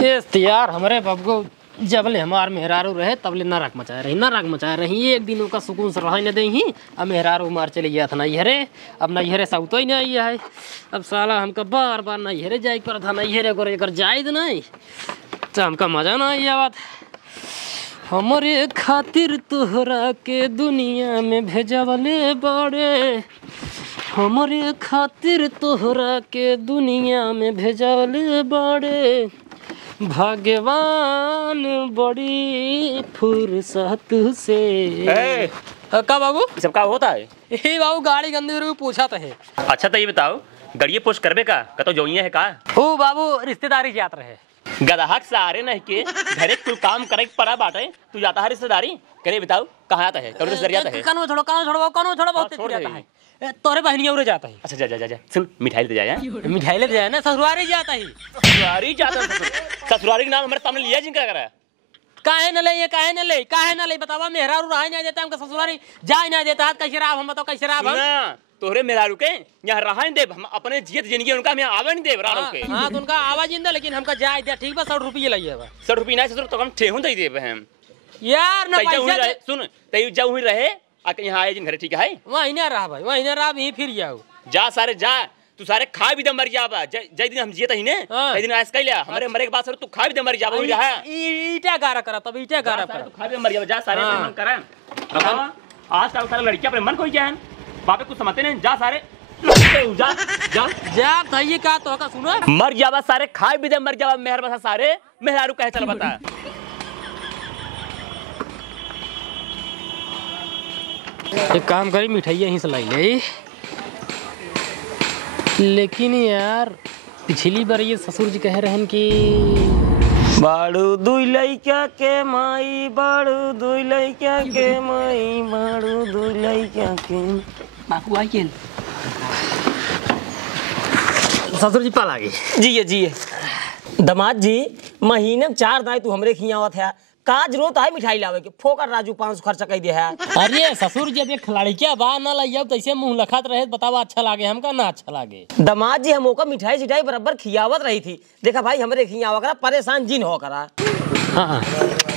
यार हमारे बाप को जबले हमार मेहरारू रहे तबले ना राग मचाए रही एक दिन का सुकून से रह न दे ही अब मेहरारू मार चले गया था नैहरे। अब नैहरे सब तो ही नहीं है। अब साला हमका बार बार नैहरे जाए पर था नैहरे को लेकर जाए नहीं तो हमका मजा ना आई बात। हमारे खातिर तोहरा के दुनिया में भेजवले बड़े, हमारे खातिर तोहरा के दुनिया में भेजवले बड़े, भगवान बड़ी फुर्सत से। का बाबू सब का होता है? बाबू गाड़ी गंदी पूछा तो है। अच्छा तो ये बताओ गड़िए पोस्ट करबे का तो जोइए है का? ओ बाबू रिश्तेदारी जात रहे गदहक सारे नहीं के घरे कुल काम करे पड़ा बाटे तू जाता है रिश्तेदारी करे बताओ कहाँ आता है? कौन रिश्तेदारी जाता है? कानो छोड़ो बहुत तेज जाता है। तोरे बहनिया उरे जाता है। अच्छा जा जा जा, जा। सुन मिठाई लेते जाए। मिठाई लेते जाए ना ससुरारी जाता है। ससुरारी जाता ससुरारी के नाम हमारे सामने लिया जिनका करा काहे न ले बतावा मेहरारू रहा नहीं देता हमका ससुरारी जाए नहीं देता हाथ कैसे राव हम बताओ कैसे राव हम तोहरे मेहरारू के यहाँ रहा नहीं देव हम अपने जियत जिंदगी उनका हम आवा नहीं देव राणो के। हां तो उनका आवाज इंदा लेकिन हमका जाए दे ठीक बा 100 रुपया लइए बा 100 रुपया नहीं ससुर तो हम ठेहुन दे देब हम यार ना पैसा सुन तई जाऊ ही रहे आके यहाँ आए जिन घरे ठीक है वहीं ना रहा भाई वहीं ना रहा यहीं फिर जाओ जा सारे जा तू सारे खा भी दे मर जाबा जय दिन हम जियत ही ने कई दिन ऐसे कइला हमारे मरे के बाद तू खा भी दे मर जाबा वही रहा ईटा गारा करा तब ईटा गारा करा तू खा भी मर जाबा जा सारे मन करा बताओ आज कल सारे लड़की अपने मन कोई जान बापे कुछ समझते नहीं जा सारे जा जा जा थई का तो का सुनो मर जाबा सारे खा भी दे मर जाबा मेहर बसा सारे मेहरारू कहे चल बता। एक काम करी मिठाई यहीं से लाई ले लेकिन यार पिछली बार ये ससुर जी कह रहे हैं कि बाड़ू दुई लइका के माई बाड़ू दुई लइका के माई बाड़ू दुई लइका के बापू आई के ससुर जी पाला गए जिये दमाद जी महीने में 4 दाई तू हमरे खियावत है का जरूरत है मिठाई लावे के फोकर राजू 500 खर्चा कई दे है। अरे ससुर जी अब एक खिलाड़ी क्या बा ना लाइया तैसे मुंह लखत रहे बतावा अच्छा लागे हमका ना अच्छा लागे। दमाद जी हमको मिठाई सिठाई बराबर खियावत रही थी देखा भाई हमरे खियावा करा परेशान जिन हो करा। हाँ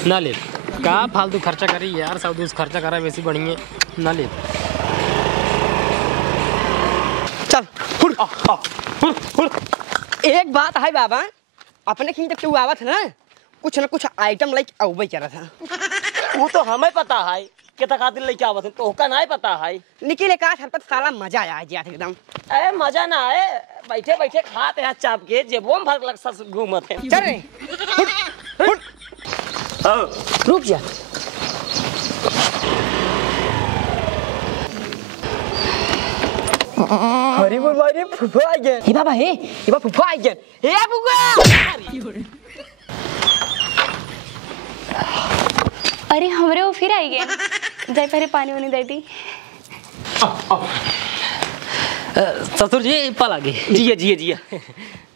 ना ले का फालतू खर्चा करी यार सब दूस खर्चा करा वैसी बढ़िया ना ले चल एक बात है बाबा अपने खिन तक तू आवत है ना कुछ न कुछ आइटम लाइक औबे कर रहा था वो तो हमें पता है कितना खातिर लेके आवत है तो ओका नहीं पता है निकले का हर पर साला मजा आ गया एकदम। ए मजा ना है बैठे बैठे खाते हैं चाप के जेबो में भर लग सस घूमत है। चल रे रुक जा अरे बोल भाई फुफा आ गया हे बाबा हे फुफा आ गया हे बुआ अरे हमरे वो फिर आई गए जाए पहले पानी वानी दे दी। ससुर जी पाला गए जिये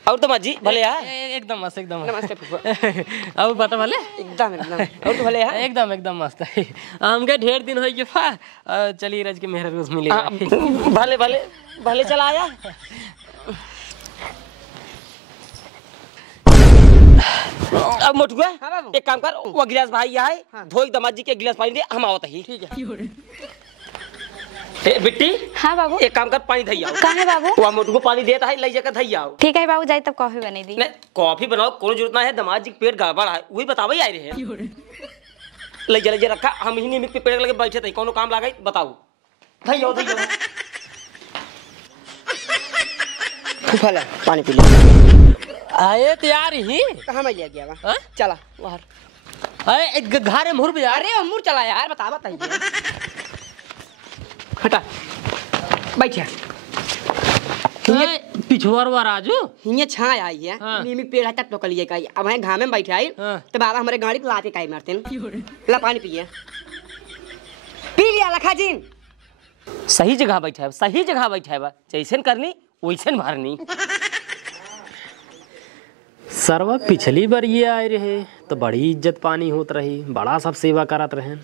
और तो जी भले है एकदम मस्त नमस्ते फुफा अब बता भले एकदम और तो भले है एकदम मस्त है हमके ढेर दिन हो गए फा चलिए रज के मेहरा रोज मिले भले चला आया। अब मोटुआ एक काम कर वो गिलास भाई आए धोई दमाद जी के गिलास पानी दे हम आवत ही ठीक है। ए बिट्टी हाँ बाबू एक काम कर पानी धई आओ कहाँ है बाबू वो मोटू को पानी देता है ले जाकर धई आओ ठीक है बाबू जाए तब कॉफी बने दी नहीं कॉफी बनाओ कोई जरूरत ना है दमाद जी पेट गड़बड़ है वही बतावे आई रहे ले जा रखा हम ही निमित पे पेड़ लगे बैठे थे कोनो काम लागे बताओ धई आओ फुफा ले पानी पी ले आए तो यार ही कहां में गया बा चला बाहर अरे एक घर में मुर पे यार अरे मुर चला यार बता हटा बैठ पिछुआर वार आजू हिया छा आई है नीमी पेड़ हटा तो कलिए का अब है घाम में बैठे आई तो बाबा हमारे गाड़ी को लाते काई मारते ला पानी पिए पी लिया लखा जी सही जगह बैठा है जैसन करनी वैसन भरनी। सरवा पिछली बार ये आए रहे तो बड़ी इज्जत पानी होत रही बड़ा सब सेवा करत रहे।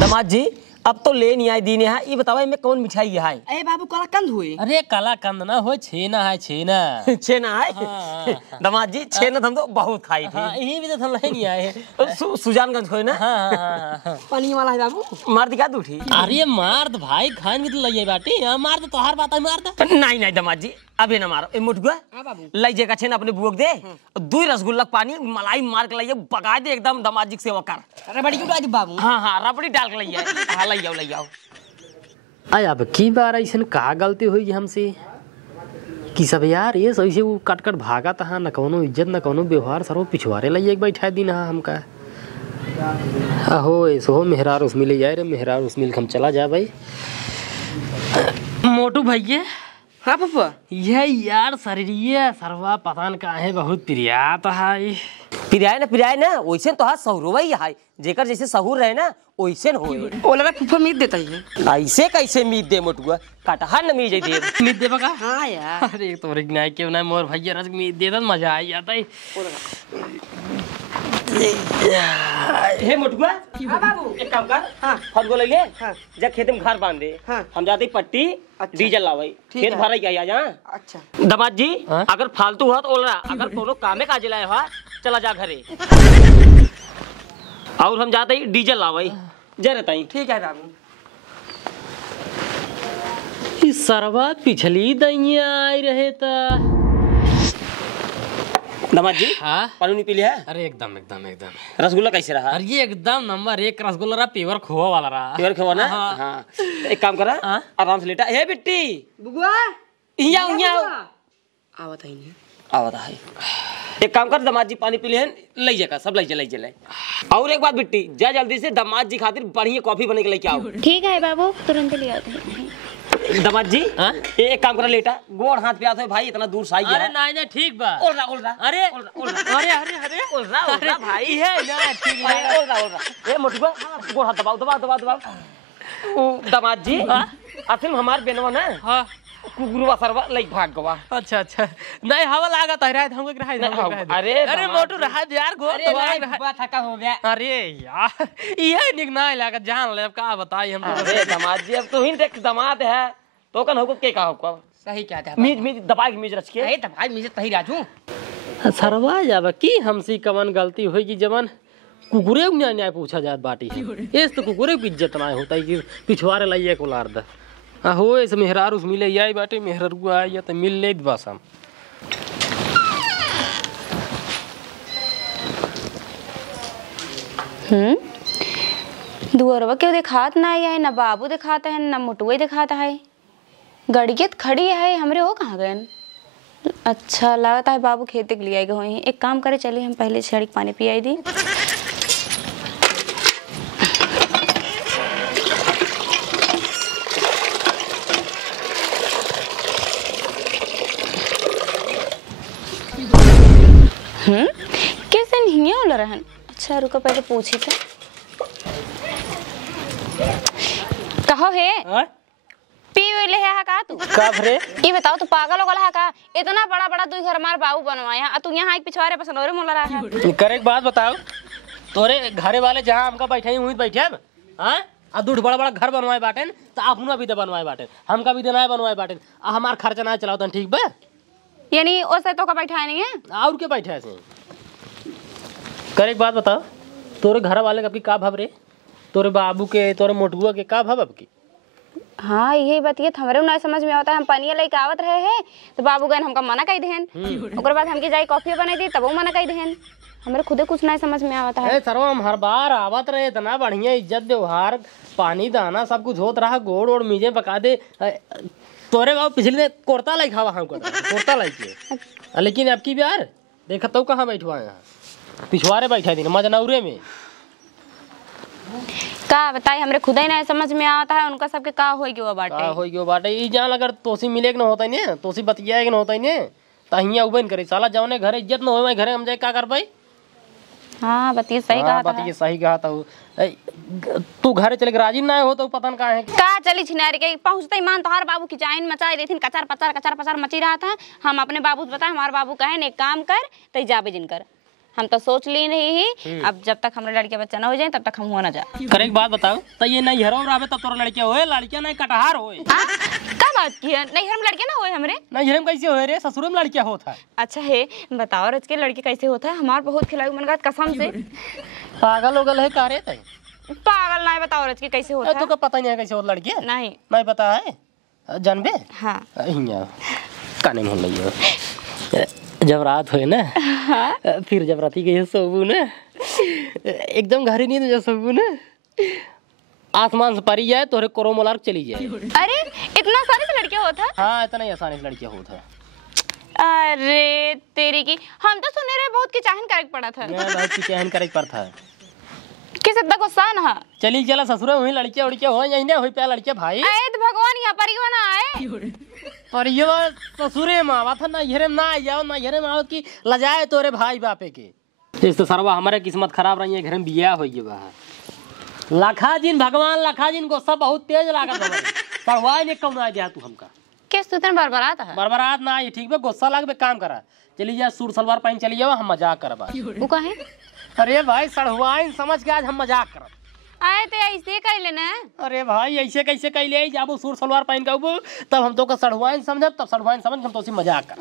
दमाद जी अब तो ले नहीं आए दिन यहाँ। ये बताओ इनमें कौन मिठाई है? ए बाबू कला कंद हुए अरे काला कंद ना हो, छेना है छेना। छेना है? हाँ। दामाद जी छेना तो हम तो बहुत खाई थी। हाँ यही भी तो हम नहीं आए। सुजानगंज खोए ना? हाँ। पानी वाला है बाबू। मार दिखा दूठी। अरे मार दो भाई, खान भी तो लइए बाटी। मार दो, तोहार बात है, मार दो। नहीं नहीं दामाद जी अभी ना मारो। मुठगुआ हां बाबू लाई जेका छेना अपने बुक दे, 2 रसगुल्ला पानी मलाई मार के लाइए, बगा दे एकदम दामाद जी की सेवा कर। अरे बड़ी क्यों आज बाबू? हाँ हाँ रबड़ी डाल के लाइए। हाँ ले आओ। अरे अब की बार ऐसा कहा गलती हुई हमसे कि सब यार ये सही से वो कट कट भागा था, न कोनो इज्जत न कोनो व्यवहार, सरो पिछवारे लाइए एक बैठा दिन। हाँ हमका अहो ऐसो मेहरार उस मिले जाए रे, मेहरार उस मिल हम चला जा भाई। मोटू भैया। हाँ पप्पा। ये यार शरीरिया सरवा पतान का है, बहुत प्रियात है। पिराए ना वैसे तो हाथ सहूर है, जेकर जैसे सहूर रहे ना वैसे होए। ओला फुफा मीट देता है। ऐसे कैसे मीट दे मोटुआ? कटहर न मीट दे। मीट दे बका? हाँ यार। अरे तो रिग्नाई क्यों ना मोर भैया रस मीट दे, मजा आ जाता है। हे मोटुआ हाँ बाबू। एक काम कर। हाँ फट गो ले ले। हाँ जा खेत में घर बांध दे। हाँ हम जाते पट्टी अच्छा। डीजल लावाई, ठीक खेत है। भरा गया जा। अच्छा दामाद जी हाँ? अगर फालतू हुआ तो बोल रहा, अगर कोनो कामे काज लाए हुआ चला जा घरे। और हम जाते ही डीजल लावाई जा रहता ही। ठीक है बाबू। इस सरवा पिछली दैया आई रहे ता। दामाद जी हाँ? पानी नहीं पी लिया है? अरे एकदम एकदम एकदम। रसगुल्ला कैसे रहा? अरे ये एकदम नंबर 1 रसगुल्ला रहा, प्योर खोआ वाला रहा। प्योर खवा ना? हाँ। हाँ तो एक काम करा, हाँ? आराम से लेटा। हे बिट्टी बुगुआ यहाँ आवत है नहीं। आवता है। एक काम कर, दामाद जी पानी पी ले, ले जाकर सब ले जा। और एक बात बिट्टी, जा जल्दी से दामाद जी खातिर बढ़िया कॉफी बने के लेके आओ। ठीक है बाबू, तुरंत ले आते हैं। दामाद जी हाँ? एक काम करा, लेटा गोड़ हाथ पे आते भाई, इतना दूर साई अरे नहीं ठीक बा। ओल रहा अरे अरे अरे भाई है ना ठीक है। ओल रहा ए मोटुआ गोड़ हाथ दबाओ। ओ दामाद जी असल हमार बेनवा ना हाँ कुकुरवा सरवा लाइक भाग गवा। अच्छा नहीं हवा लागत है रात हमको रहा। अरे मोटू रहा यार गो। अरे नहीं थका हो गया। अरे यार ये निकना लागत जान ले, का बताई हम। अरे दामाद जी अब तो ही देख दामाद है तो कन होको के का होको सही क्या था? मीज दबा के मीज रच के। अरे तब भाई मुझे तही राजू। सरवा जाब की हमसे कवन गलती हुई कि जवन कुकुरे न्याय पूछा जात बाटी इस तो कुकुरे की इज्जत ना होता है कि पिछवारे लाइए को लार द हो ऐसे मेहरार उस मिले आई बाटे, मेहरारू आई तो मिल ले बस हम। दुअरवा क्यों दिखात ना है, ना बाबू दिखाता है ना मोटुआ दिखाता है। गड़ियत खड़ी है हमरे, वो कहाँ गए? अच्छा लगता है बाबू खेते के लिए आएगा वहीं। एक काम करे, चलिए हम पहले छड़ी पानी पी आई दी। कैसे नहीं होला रहन? अच्छा रुको पहले पूछी तो कहो है पी ले है का तू? कब रे? ये बताओ तू पागल हो गला है का? इतना बड़ा बड़ा तू घर हमार बाबू बनवाया और तू यहाँ एक पिछवारे पसंद और मोला रहा है। करे एक बात बताओ, तोरे घरे वाले जहाँ हमका बैठे वहीं बैठे हाँ आ दूध बड़ा बड़ा घर बनवाए बाटे तो अपना भी दे बनवाए बाटे, हमका भी देना है बनवाए बाटे, हमार खर्चा ना चलाओ तन ठीक बा? यानी ओसे तो का बैठा नहीं है और क्या बैठे ऐसे? कर एक बात बताओ, तोरे घर वाले का का भाव रे? तोरे बाबू के तोरे मोटुआ के का भाव अब की? हाँ यही बात ये हमारे ना समझ में आता है। हम पानी लेके आवत रहे हैं तो बाबू गन हमका मना कही देहन, ओकर बाद हमके जाई कॉफी बनाई दी तब वो मना कही देहन। हमरे खुदे कुछ नहीं समझ में आवता है। ए सरवा हम हर बार आवत रहे, इतना बढ़िया इज्जत व्यवहार पानी दाना सब कुछ होत रहा, गोड़ ओड़ मीजे पका दे। तोरे बाबू पिछले कोरता लाई खावा हमको कोरता लाई के, लेकिन अब की यार देखा तो कहाँ बैठवा यहाँ पिछवारे बैठा दिन मजनौरे में। का बताई हमरे खुदा ही नहीं समझ में आता है उनका सबके का होई गयो बाटे। का होई गयो बाटे ई जान, अगर तोसी मिले के न होता ने तोसी बतियाए के न होता ने तहिया उबन करे साला जाओने घरे इज्जत न होए घरे हम जाए का कर पाई। हाँ बतिए सही कहा था। बतिए सही कहा था। तू घरे चले के राजी ना हो तो पता न का है का चली छिनारी के पहुंचते ईमान तोहार बाबू की चाइन मचाई देथिन, कचर पचर मची रहा था। हम अपने बाबू से बताए हमारे बाबू कहे एक काम कर तो जाबे जिन कर हम तो सोच ली नहीं ही। अब जब तक हमारे लड़के बच्चा ना हो जाए तब तक हम हुआ ना जा। करे एक बात बताओ, तो ये नहीं हरो रहे तब तोरा लड़किया होए, लड़किया नहीं कटहार होए। क्या बात की है? नहीं हम लड़के ना होए हमरे। नहीं हरम कैसे होए रे, ससुर में लड़किया होता है। अच्छा है, बताओ रज के लड़के कैसे होता है? हमार बहुत खिलाऊ मन का कसम से। पागल हो गल है का रे तै? पागल नहीं, बताओ रज के कैसे होता है? तो का पता नहीं है कैसे होता लड़की? नहीं पता है, जानबे? हाँ हिया काने में लइयो जब रात होए ना, फिर जब राती के सोबू ना, एकदम घरी नींद जो सोबू ना, आसमान से परी जाए तोरे कोरोमोलार चली जाए। अरे इतना सारे से लड़के होता है? हाँ इतना ही आसानी से लड़कियां होता है। अरे तेरी की, हम तो सुने रहे बहुत की चाहन करे पड़ा था। मैं बहुत की चाहन करे पड़ता है। किस इतना गुस्सा ना? चली चला ससुर हुई लड़कियां उड़कियां हो यही ना हुई पे लड़कियां भाई। आए तो भगवान यहाँ परियो ना आए। पर ये ससुरे माँ बात ना येरे ना जाओ ना येरे माँ की लजाए तोरे भाई बापे के। इस तो सरवा हमारे किस्मत खराब रही है, घर में बिया हो गया है। लाखा जिन भगवान लाखा जिन को सब बहुत तेज लागत है। पढ़वाए ने कौन आ गया तू हमका? किस तू इतना बरबरात है? बरबरात ना आई ठीक बे, गुस्सा लाग बे, काम करा चली जा सूट सलवार पहन चली जाओ, हम मजाक करबा। वो कहे? अरे भाई सड़हुआइन समझ के आज हम मजाक करब। आए ते ऐसे कर लेना। अरे भाई ऐसे कैसे कह ले जाबो सूट सलवार पहन के तब हम तो का सड़हुआइन समझब, तब सड़हुआइन समझ हम तो उसी मजाक कर।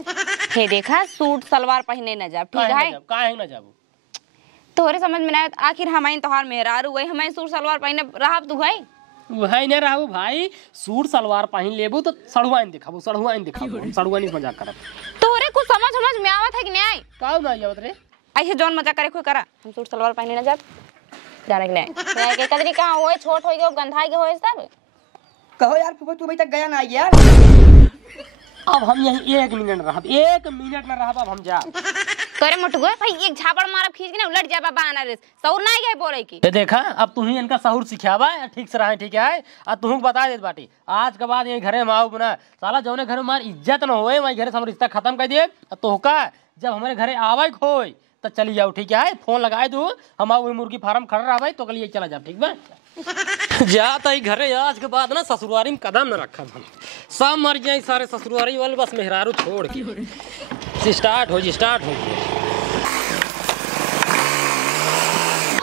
हे देखा सूट सलवार पहने न जा, ठीक है? काहे ना जाबो? तोरे समझ में ना आखिर हमाइन तोहार मेहरारू गई, हमाइन सूट सलवार पहने रहब तू है? वही ने रहू भाई, सूट सलवार पहन लेबू तो सड़हुआइन दिखाबो, सड़हुआइन दिखाबो, सड़हुआइन मजाक करब। तोरे कुछ समझ में आवत है कि नहीं? काऊ ना आवत रे? ऐसे जौन मजाक करे कोई करा, हम सूट सलवार पहने न जा जाने के नहीं। मैं के कदरी कहां होए, छोट होई गयो, गंधाई के होए सब। कहो यार फूफा तू अभी तक गया ना यार। अब हम यहीं 1 मिनट रहब, 1 मिनट ना रहब, अब हम जा। करे मुटगो भाई एक झापड़ मारब खींच के ना उलट जाबा बाना रे, सौर ना गए बोले की। ये देखा अब तू ही इनका सहूर सिखावा ठीक से रहे, ठीक है? अब तू बता दे बाटी, आज के बाद ये घरे में आओ ना साला, जौने घर में हमार इज्जत न होए वही घरे से हम रिश्ता खत्म कर दिए। तो का जब हमारे घरे आवे खोई तो चली जाओ, ठीक है? फोन लगाए दू, हम आओ मुर्गी फार्म खड़ा रहा भाई तो कल ये चला जाओ, ठीक बा? जाता ही घरे आज के बाद ना ससुरवारी में कदम न रखा, हम सब मर जाए सारे ससुरवारी वाले, बस मेहरारू छोड़ के। स्टार्ट हो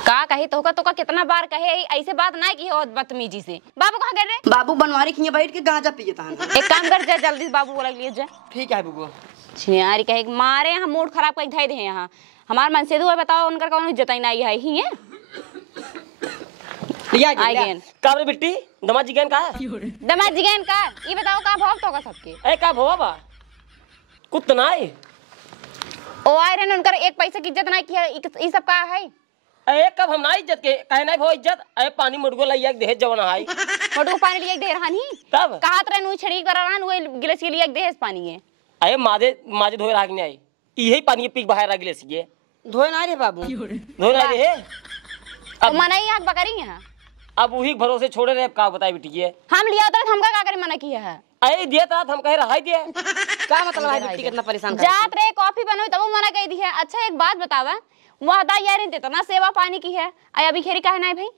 का कही तो का कितना बार कहे ऐसे बात ना की हो बदतमीजी से। बाबू कहाँ गए रे? बाबू बनवारी खिया बैठ के गांजा पिए था। एक काम कर जा जल्दी से बाबू बोला लिए जा। ठीक है बुबू। छियारी कहे मारे हम मूड खराब कर धाई दे यहाँ हमार मन से दुआ बताओ उनका कौन इज्जत नहीं है ही है। लिया आई गेन काबरे बिट्टी दमाद जी का दमाद जिगेन का ये बताओ का भाव तो का सबके ए का भवा बा कुत नाय ओ आए रे उनकर एक पैसे की इज्जत नहीं किया ई सब का है। ए कब हम ना इज्जत के कहे ना भो इज्जत ए पानी मुड़गो लइया दे जवन हाई फोटो पानी लिया दे रहनी तब कहत रे नु छड़ी करन वो गिलास के लिए दे पानी है। ए माजे धोए राग नहीं आई यही पानी पीक बाहर गिलास ये धोए ना रे बाबू धोए ना रे अब मनाई आग बकरी है अब वही भरोसे छोड़े रहे का बताई बेटी ये हम लिया तो हमका का करे मना किया है। ए दिया था हम कह रहा दिए का मतलब है बिट्टी कितना परेशान कर जात रे कॉफी बनोई तब मना कह दी है। अच्छा एक बात बतावा वादा यार इतना सेवा पानी की है आई अभी खेरी काहे नहीं भाई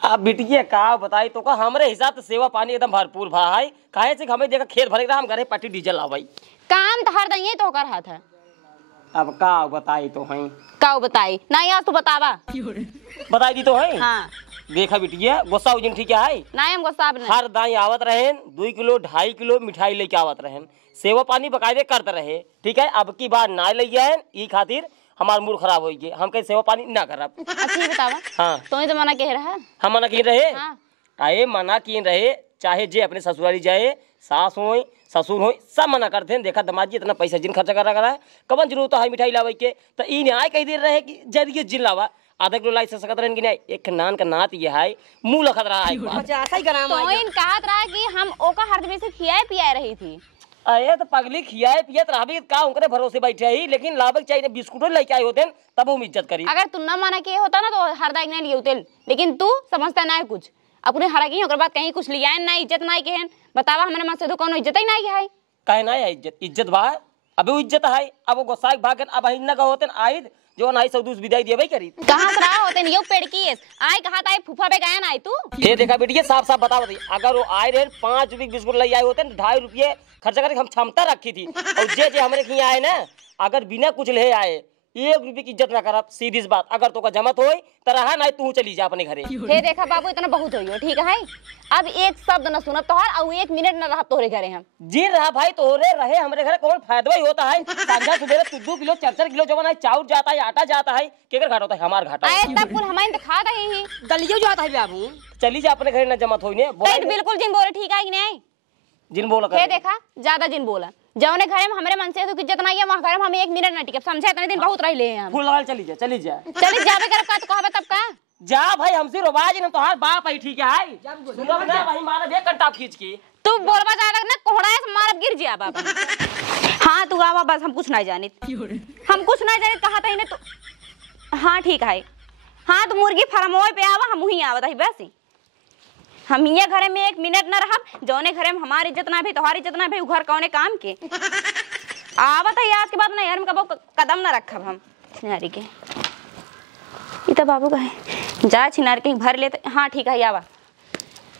अब बिटिया का बताई तो का हमरे हिसाब से सेवा पानी एकदम भरपूर भा है काहे से हमें देखा खेत भरे हम घरे पट्टी डीजल ला भाई काम तो हर दइए तो कर हाथ है। अब का बताई तो है का बताई नहीं आज तू बतावा बताई दी तो है। हाँ देखा बिटिया गुस्सा उजन ठीक है नहीं हमको साहब ने हर दाई आवत रहेन 2 किलो 2.5 किलो मिठाई लेके आवत रहेन सेवा पानी बकायदे करते रहे ठीक है। अब की बार ना ले जाए ई खातिर हमार मूड खराब हो गए हम कहीं सेवा पानी ना करब। अच्छा ये बतावा हाँ तो ही तो मना कह रहा है हम मना किए रहे हाँ। आए मना किए रहे चाहे जे अपने ससुराली जाए सास हो ससुर हो सब मना करते हैं। देखा दमाद जी इतना पैसा जिन खर्चा करा है कबन जरूरत है मिठाई लावे के तो ई ने आए कही दे रहे कि जरिए जिन लावा आधा किलो लाई से सकत रहन कि नहीं एक नान का नात ये है मुंह लखत रहा है अच्छा ऐसा ही कराम तो इन कहत रहा कि हम ओका हर में से खियाए पियाए रही थी। अरे तो पगली खियाए पियत रहबी का उनके भरोसे बैठे ही लेकिन लाभक चाहिए बिस्कुट लेके आए होते तब हम इज्जत करी। अगर तू ना माना किए होता ना तो हर दाग नहीं लिए तेल लेकिन तू समझता ना है कुछ अपने हरा की ओकर बाद कहीं कुछ लिया ना इज्जत ना केहन बतावा हमने मन से तो कोनो इज्जत ही नहीं है कहे ना है इज्जत बा अबे वो इज्जत है अब वो गोसाई भागन अब हिन्ना का होते आइद जो नाई सौदूस विदाई दिए भाई करी कहां से रहा होते यो पेड़ की आए कहा था फूफा पे गया ना आई तू ये देखा बेटी साफ साफ बता बताइए अगर वो आए रहे 5 रुपये बिस्कुट ले आए होते 2.5 रुपये खर्चा करके हम क्षमता रखी थी और जे जे हमारे यहाँ आए ना अगर बिना कुछ ले आए 1 रुपये की इज्जत ना करब। सीधी सी बात, अगर तो का जमत होई त रहा, नहीं तू चली जा अपने घरे। हे देखा बाबू, इतना बहुत होई हो, ठीक है? अब एक शब्द न सुनब तोहार और 1 मिनट न रह तोहरे घरे हम। जी रहा भाई, तोरे रहे हमरे घरे कौन फायदा ही होता है? संध्या सुबह 2 किलो 4 किलो जवन है चाउर जाता है, आटा जाता है, केकर घाटा होता है? हमार घाटा आए है। तब कुल हमारे दिखा दे ही। दलियो जो आता है बाबू। चली जा अपने घरे, न जमत होई ने। तै तो बिल्कुल जिन बोले, ठीक है कि नहीं? जिन बोला हे कर देखा, ज्यादा जिन बोला। जौने घरे में हमरे मन से तो इज्जत नहीं है, वहां घरे में हम 1 मिनट न टिकब, समझे? इतने दिन बहुत रह ले हम। फूल लगा चली जा, चली जा। चली जाबे करब का तो कहबे तब का? जा भाई, हमसे रोबाज न तोहार बाप है, ठीक है? सुनब ना भाई, मारा दे कंटाप खींच के। तू बोलबा ज्यादा ना, कोहड़ा से मारब गिर जा बाबा। हाँ तू आवा, बस हम कुछ नहीं जानित, हम कुछ नहीं जानित। कहा था इन्हें तो हाँ ठीक है। हाँ तो मुर्गी फार्म पे आवा, हम वहीं आवत है बस। हम ये घरे में 1 मिनट न रहब, जौने घरे में हमारी इज्जत ना भी, तुम्हारी इज्जत ना भी, घर कौने काम के आवत है। आज के बाद नहीं घर में कबो कदम न रखब हम। छिनारी के इतना बाबू का है, जा छिनार के भर लेते। हाँ ठीक है, आवा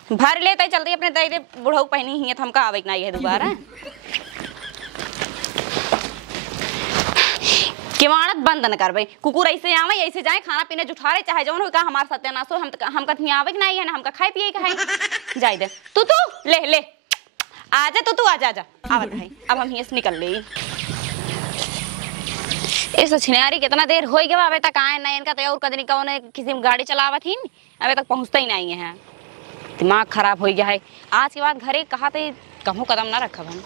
भर लेते, चलते अपने दाई बुढ़ऊ पहनी ही हमका आवे नहीं है दोबारा। किवाड़त बंद न करबे, कुकुर ऐसे आवे ऐसे जाए, खाना पीने जुठारे चाहे जौन हो का हमार सत्यानाश हो। हम कथी आवे कि नहीं है ना, हमका खाए पिए के है। जाई दे तू ले ले आजा, तू आजा आजा आवत है। अब हम यहीं से निकल ले। इस छिनारी कितना देर हो गया अबे तक आए नहीं, इनका तो और कदनी कौन किसी में गाड़ी चलावत ही अबे तक पहुंचता ही नहीं है। दिमाग खराब हो गया है। आज के बाद घरे कहा थे कहूँ कदम ना रखब हम।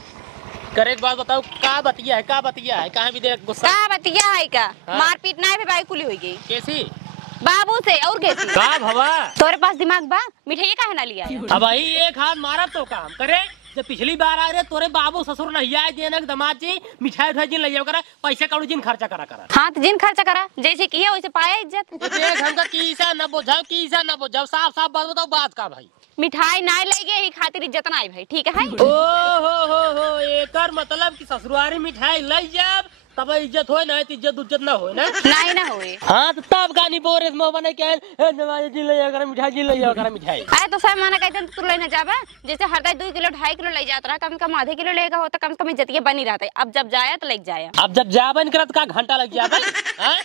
करे एक बात बताओ, का बतिया है, का बतिया है? कहाँ भी देख गुस्सा का बतिया है का? हाँ? मारपीट नहीं भी बाई खुली हुई गई कैसी बाबू से और कैसी? का भवा? तोरे पास दिमाग बा? मिठाई काहे ना लिया? अब भाई एक हाथ मारा तो काम करे। जब पिछली बार आए रे तोरे बाबू ससुर नहीं आए देने दमाद जी मिठाई उठाई जिन लिया करा, पैसे काड़ू जिन खर्चा करा। हाँ तो जिन खर्चा करा जैसे किया वैसे पाया इज्जत। देख हमका कीसा न बुझाओ, कीसा न बुझाओ, साफ साफ बात बताओ, बात का भाई? मिठाई ना लगे ही खातिर इज्जत ना आई भाई, ठीक है? ओ हो एकर मतलब कि ससुरारी मिठाई ले जाब तब इज्जत होए, ना तो इज्जत उज्जत ना होए ना। नहीं ना होए। हाँ तो तब गानी बोरे में बने के नवाज जी ले जाकर मिठाई, जी ले जाकर मिठाई। आए तो सब माना कहते तू लेने जाबा, जैसे हर 2 किलो 2.5 किलो ले जाता रहा, कम से कम आधे किलो लेगा होता, कम से कम इज्जत ये बनी रहता है। अब जब जाया तो लेके जाया। अब जब जाबन करत का घंटा लग जाबे हैं?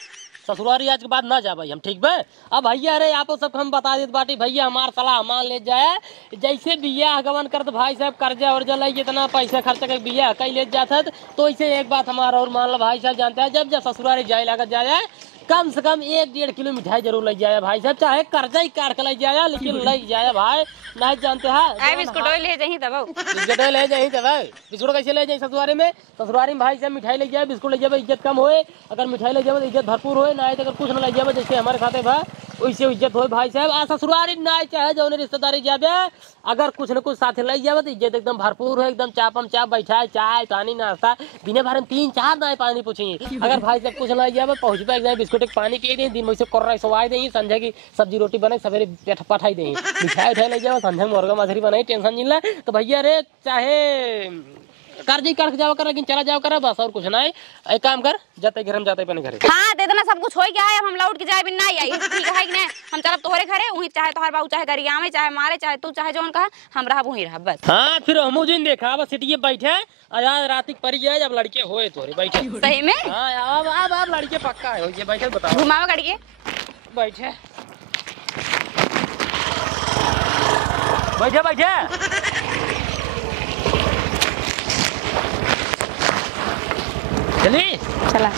ससुरारी आज के बाद ना जाबे हम, ठीक बे? अब भैया अरे आप सब हम बता देत बाटी भैया, हमार सलाह मान ले जाए। जैसे बियाह गवन करत भाई साहब, कर्जा वर्जा लई जितना पैसा खर्चा कर बियाह कई ले जाता, तो इसे एक बात हमारा और मान लो भाई साहब, जानते हैं जब ससुरारी जाए लागत जाए, कम से कम 1-1.5 किलो मिठाई जरूर ले जाए भाई साहब, चाहे कर्जा ही काट के ले जाए, लेकिन ले जाए भाई। नहीं जानते हैं बिस्कुट ले जाही तब बिस्कुट ले जाए तब बिस्कुट कैसे ले जाए ससुरारी में? ससुरारी में भाई साहब मिठाई ले जाए, बिस्कुट ले जाए, इज्जत कम होए। अगर मिठाई ले जाए तो इज्जत भरपूर होए, ना अगर कुछ न ले जाए जैसे हमारे खाते भाई वैसे इज्जत होए भाई साहब। आ ससुरारी ना चाहे जो रिश्तेदारी जाबे, अगर कुछ न कुछ साथ ले जाए तो इज्जत एकदम भरपूर हो, एकदम चापम चाप बैठा चाय पानी नाश्ता दिन भर में 3-4 ना पानी पूछिए। अगर भाई साहब कुछ ना जाए पहुँच पे एकदम बिस्कुट एक पानी पिए दें, दिन में से कर सवाई दें, संध्या की सब्जी रोटी बनाई, सवेरे पठाई दें, मिठाई उठाई ले जाओ, संध्या मुर्गा मछली बनाई, टेंशन जिला। तो भैया रे चाहे कर्ज ही कर जाओ कर, लेकिन चला जाओ कर बस, और कुछ नहीं। एक काम कर, जाते घर हम जाते अपने घरे। हाँ दे देना, सब कुछ हो गया है। हम लौट के जाए भी नहीं आई, ठीक है कि नहीं? हम चलब तोहरे घरे, वहीं चाहे तोहर बाबू चाहे गरिया में, चाहे मारे, चाहे तू चाहे जोन कहा, हम रहा वहीं रहा बस। हाँ फिर हम जिन देखा बस सिटिए बैठे आज रात पड़ी जाए, जब लड़के होए तोरे बैठे सही में। हाँ अब लड़के पक्का है ये बैठे, बताओ घुमावा गाड़ी के बैठे बैठे बैठे चली चला।